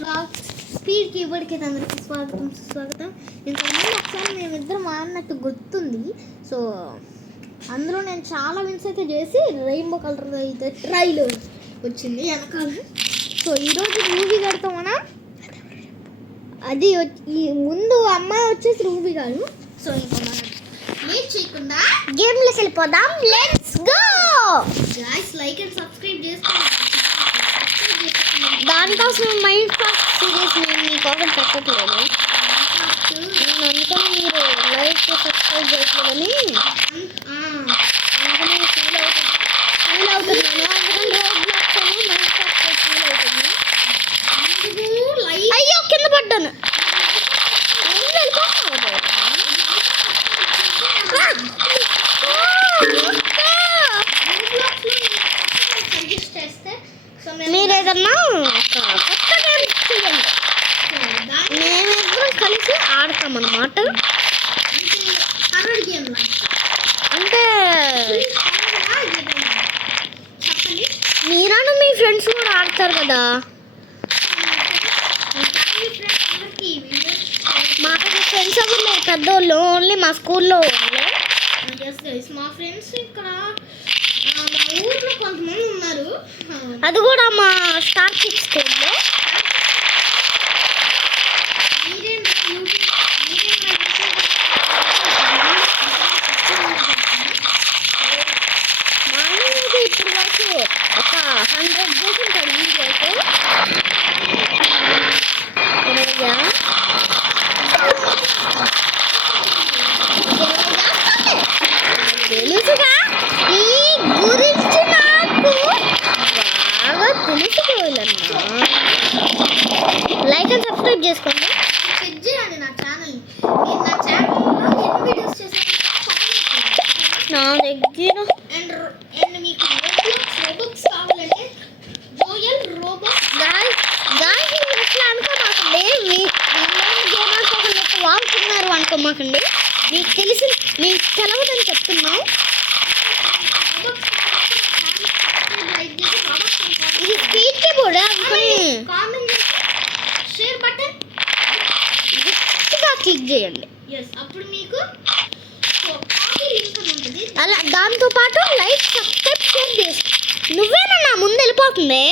Blog speed కీబోర్డ్కి అందరికీ స్వాగతం సుస్వాగతం. ఇంతకుముందు ఒకసారి మేమిద్దరం ఆడినట్టు గుర్తుంది. సో అందులో నేను చాలా విన్స్ అయితే చేసి రెయిన్బో కలర్ అయితే ట్రైలో వచ్చింది వెనకాల. సో ఈరోజు రూబీ గారితో మనం అది ఈ ముందు అమ్మాయి వచ్చేసి రూబీ గారు. సో ఇంకా మనం లేట్ చేయకుండా గేమ్లోకి వెళ్ళిపోదాం. Let's go guys. Like and subscribe చేసుకోండి. దానికోసం మైండ్ క్రాఫ్ట్ సిరీస్ నేను మీకోసం పెట్టట్లేదు. నేను అనుకుని మీరు లైక్ సబ్స్క్రైబ్ చేయట్లేదని అందుకని ఫీల్ అవుతున్నాను. అందుకని రోడ్ బ్లాక్స్ అని మైండ్ క్రాఫ్ట్ ఫీల్ అవుతుంది. అయ్యో కింద పడ్డాను. మీరు ఏదన్నా కొత్త గేమ్స్ చేయండి, మేమిద్దరం కలిసి ఆడతాం అన్నమాట. అంటే మీరన్నా మీ ఫ్రెండ్స్ కూడా ఆడతారు కదా. మాకు ఫ్రెండ్స్ ఎవరు లేరు పెద్దోళ్ళు, ఓన్లీ మా స్కూల్లో వాళ్ళు. మా ఫ్రెండ్స్ ఇక్కడ మా ఊర్లో కొంతమంది ఉన్నారు, అది కూడా మా స్టార్ కిడ్స్ స్కూల్లో. మార్నింగ్ ఇప్పుడు వరకు ఒక 100 చేసింటాడు వీడియోస్. తెలుసుగా ఈ గురించి నాకు బాగా తెలుసుకోవాలన్నా. లైక్ అండ్ సబ్స్క్రైబ్ చేసుకోండి. చెక్ చేయండి నా ఛానల్. నేను నా ఛానల్లో ఎన్ని వీడియోస్ చేశాను నా దగ్గర. అండ్ మీకు రోబోక్స్ కావాలంటే జోయల్ రోబోక్స్ గాయ్స్ ఎట్లా అనుకోమాకండి. గేమర్స్ ఒకళ్ళు వాడుతున్నారు అనుకోమాకండి. మీకు తెలిసి మీకు తెలవదని చెప్తున్నాం. ఇది స్పీడ్ కీబోర్డ్ అనుకుని షేర్ బటన్ గట్టిగా క్లిక్ చేయండి. అప్పుడు మీకు అలా దాంతో పాటు లైక్ సబ్స్క్రైబ్ షేర్ చేసి నువ్వేనా ముందు వెళ్ళిపోతుంది.